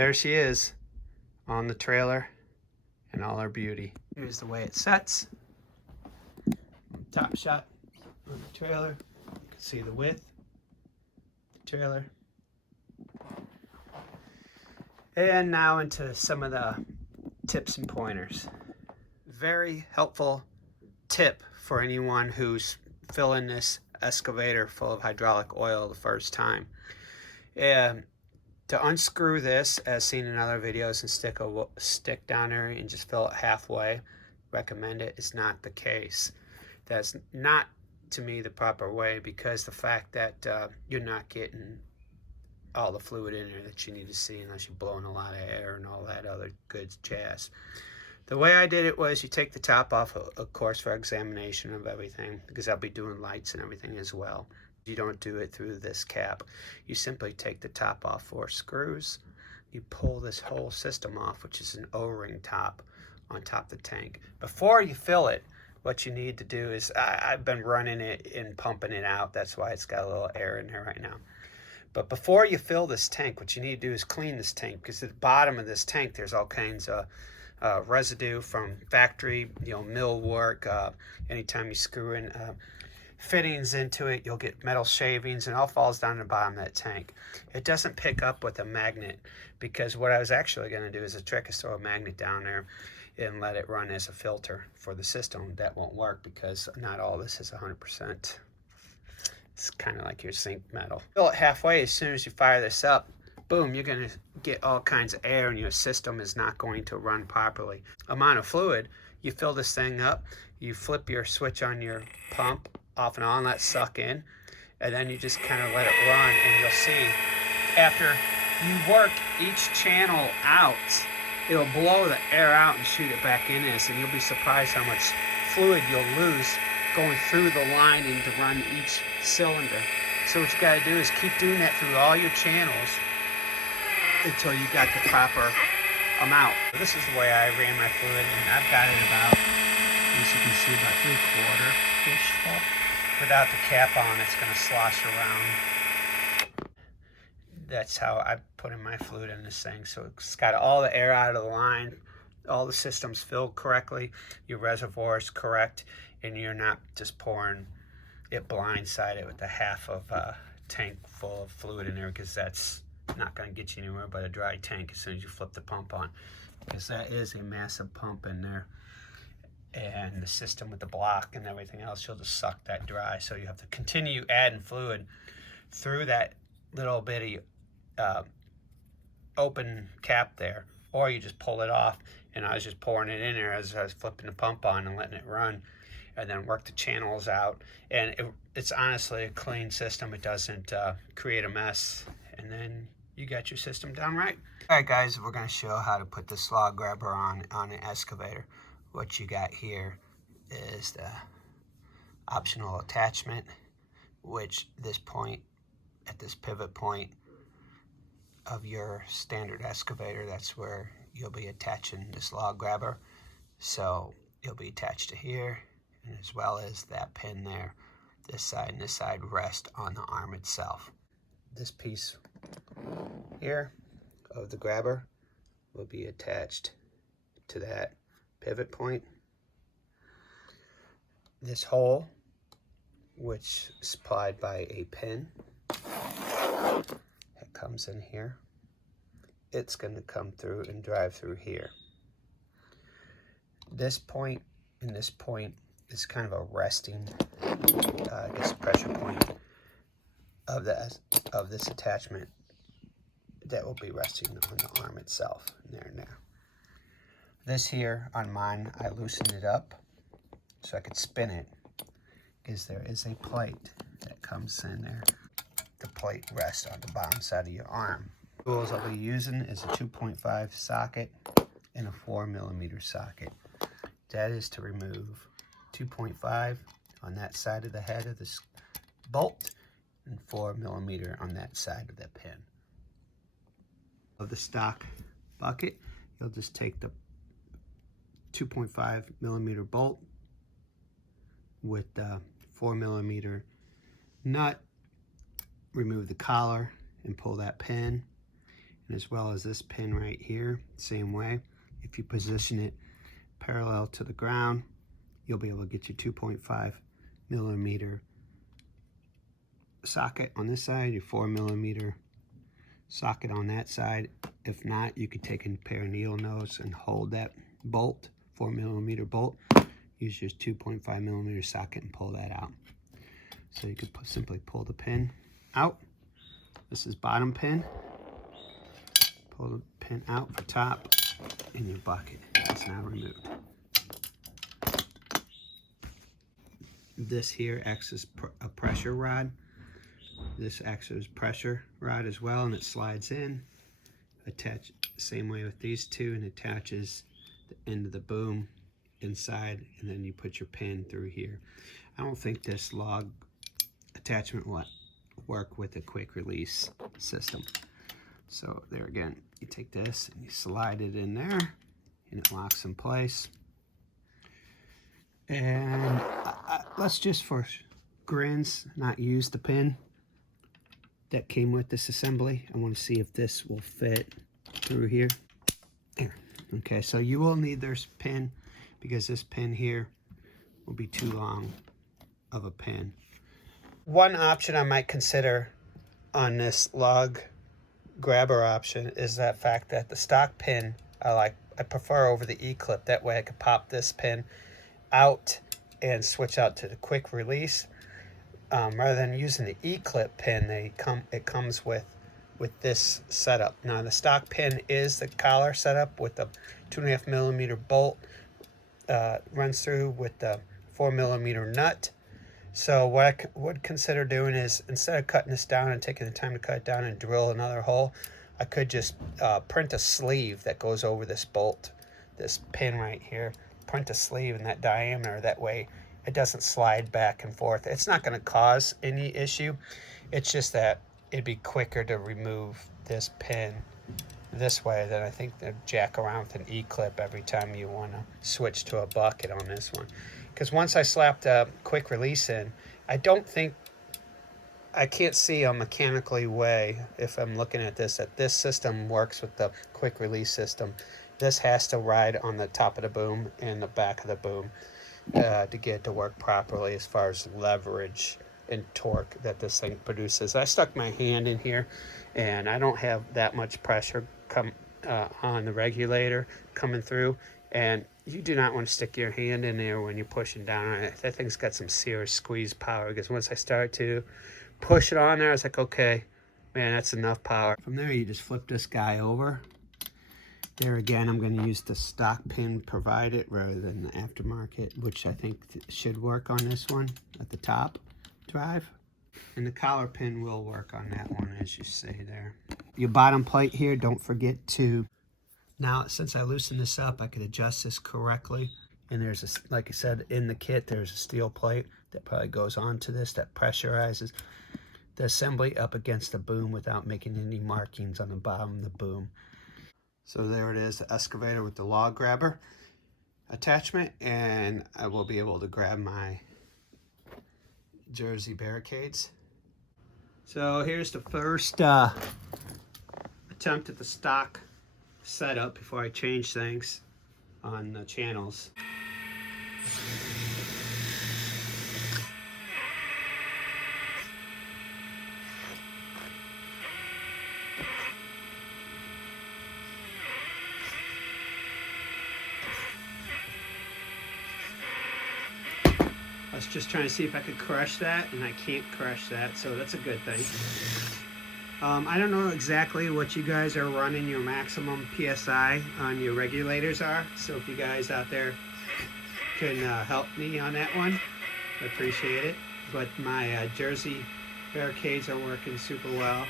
there she is on the trailer in all her beauty. Here's the way it sets. Top shot on the trailer. You can see the width. The trailer. And now into some of the tips and pointers. Very helpful tip for anyone who's filling this excavator full of hydraulic oil the first time. To unscrew this, as seen in other videos, and stick a stick down there and just fill it halfway, recommend it. It's not the case. That's not, to me, the proper way, because the fact that you're not getting all the fluid in there that you need to see unless you're blowing a lot of air and all that other good jazz. The way I did it was you take the top off, of course, for examination of everything, because I'll be doing lights and everything as well. You don't do it through this cap. You simply take the top off 4 screws. You pull this whole system off, which is an O-ring top on top of the tank. Before you fill it, what you need to do is, I've been running it and pumping it out. That's why it's got a little air in there right now. But before you fill this tank, what you need to do is clean this tank, because at the bottom of this tank, there's all kinds of residue from factory, mill work. Anytime you screw in fittings into it, you'll get metal shavings, and it all falls down to the bottom of that tank. It doesn't pick up with a magnet, because what I was actually going to do is a trick is throw a magnet down there and let it run as a filter for the system. That won't work, because not all this is 100%. It's kind of like your sink metal. Fill it halfway. As soon as you fire this up, boom, you're going to get all kinds of air, and your system is not going to run properly. Amount of fluid, you fill this thing up, you flip your switch on your pump off and on, let it suck in, and then you just kind of let it run, and you'll see after you work each channel out, it'll blow the air out and shoot it back in this, and you'll be surprised how much fluid you'll lose going through the lining to run each cylinder. So what you got to do is keep doing that through all your channels until you got the proper amount. This is the way I ran my fluid, and I've got it about, as you can see, about 3/4-ish full. Without the cap on, it's going to slosh around. That's how I put in my fluid in this thing. So it's got all the air out of the line, all the systems filled correctly, your reservoir is correct, and you're not just pouring it blindsided with a half of a tank full of fluid in there, because that's not going to get you anywhere but a dry tank as soon as you flip the pump on, because that is a massive pump in there, and the system with the block and everything else, you'll just suck that dry. So you have to continue adding fluid through that little bitty open cap there, or you just pull it off. And I was just pouring it in there as I was flipping the pump on and letting it run, and then work the channels out. And it's honestly a clean system. It doesn't create a mess, and then you got your system done right. All right, guys, we're going to show how to put the slot grabber on an excavator. What you got here is the optional attachment, which at this pivot point of your standard excavator, that's where you'll be attaching this log grabber. So it'll be attached to here, and as well as that pin there. This side and this side rest on the arm itself. This piece here of the grabber will be attached to that pivot point. This hole, which is supplied by a pin, it comes in here. It's going to come through and drive through here. This point and this point is kind of a resting, I guess, pressure point of this attachment that will be resting on the arm itself. There and there. This here on mine, I loosened it up so I could spin it, because there is a plate that comes in there. The plate rests on the bottom side of your arm. The tools I'll be using is a 2.5 socket and a 4mm socket. That is to remove 2.5 on that side of the head of this bolt, and 4mm on that side of that pin. Of the stock bucket, you'll just take the 2.5mm bolt with the 4mm nut, remove the collar and pull that pin, and as well as this pin right here, same way. If you position it parallel to the ground, you'll be able to get your 2.5 millimeter socket on this side, your 4 millimeter socket on that side. If not, you could take a pair of needle nose and hold that bolt, 4 millimeter bolt, use your 2.5 millimeter socket and pull that out. So you could simply pull the pin out. This is bottom pin. Pull the pin out for top, and your bucket is now removed. This here acts as a pressure rod. This acts as pressure rod as well, and it slides in, attach same way with these two, and attaches the end of the boom inside, and then you put your pin through here. I don't think this log attachment will work with a quick release system. So there again, you take this and you slide it in there, and it locks in place. And let's just, for grins, not use the pin that came with this assembly. I want to see if this will fit through here. There. Okay, so you will need this pin, because this pin here will be too long of a pin. One option I might consider on this log grabber option is that fact that the stock pin I prefer over the E-clip. That way I could pop this pin out and switch out to the quick release. Rather than using the E-clip pin, it comes with this setup. Now the stock pin is the collar setup with the 2.5 millimeter bolt, runs through with the 4 millimeter nut. So what I would consider doing is, instead of cutting this down and taking the time to cut it down and drill another hole, I could just print a sleeve that goes over this bolt, this pin right here. Print a sleeve in that diameter. That way it doesn't slide back and forth. It's not going to cause any issue. It's just that it'd be quicker to remove this pin this way than I think to jack around with an E-clip every time you want to switch to a bucket on this one. Because once I slapped a quick release in, I can't see a mechanically way, if I'm looking at this, that this system works with the quick release system. This has to ride on the top of the boom and the back of the boom to get it to work properly as far as leverage and torque that this thing produces. I stuck my hand in here, and I don't have that much pressure on the regulator coming through, and you do not want to stick your hand in there when you're pushing down on it. That thing's got some serious squeeze power, because once I started to push it on there, I was like, okay, man, that's enough power. From there, you just flip this guy over. There again, I'm going to use the stock pin provided rather than the aftermarket, which I think should work on this one at the top drive. And the collar pin will work on that one, as you see there. Your bottom plate here, don't forget to... Now, since I loosened this up, I could adjust this correctly. And there's, like I said, in the kit, there's a steel plate that probably goes onto this that pressurizes the assembly up against the boom without making any markings on the bottom of the boom. So there it is, the excavator with the log grabber attachment, and I will be able to grab my Jersey barricades. So here's the first attempt at the stock setup before I change things on the channels. I was just trying to see if I could crush that, and I can't crush that, so that's a good thing. I don't know exactly what you guys are running your maximum PSI on your regulators are, so if you guys out there can help me on that one, I appreciate it. But my Jersey barricades are working super well.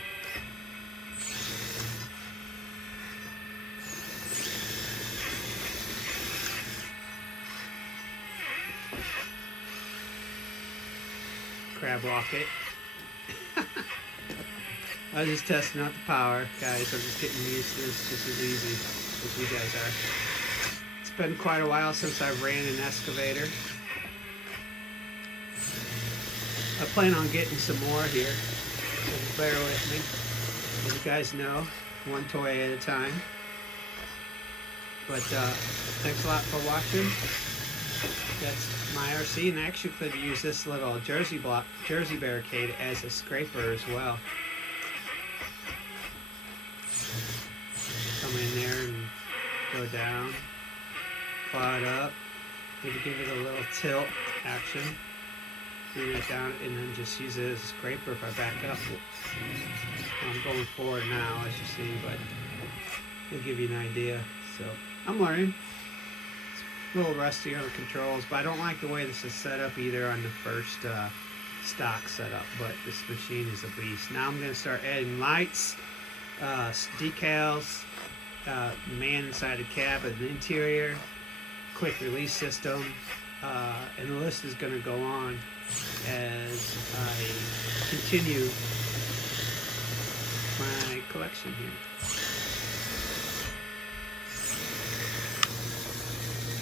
Crab walk it. I was just testing out the power, guys. I'm just getting used to this just as easy as you guys are. It's been quite a while since I ran an excavator. I plan on getting some more here, so bear with me. As you guys know, one toy at a time. But thanks a lot for watching. That's my RC, and I actually could use this little jersey barricade as a scraper as well. Come in there and go down, claw it up, maybe give it a little tilt action, bring it down, and then just use it as a scraper if I back up. I'm going forward now, as you see, but it'll give you an idea. So I'm learning. It's a little rusty on the controls, but I don't like the way this is set up either on the first stock setup, but this machine is a beast. Now I'm going to start adding lights, decals, man inside the cab and the interior, quick release system, and the list is going to go on as I continue my collection here.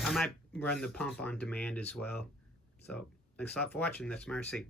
I might run the pump on demand as well. So thanks a lot for watching. That's Marcy.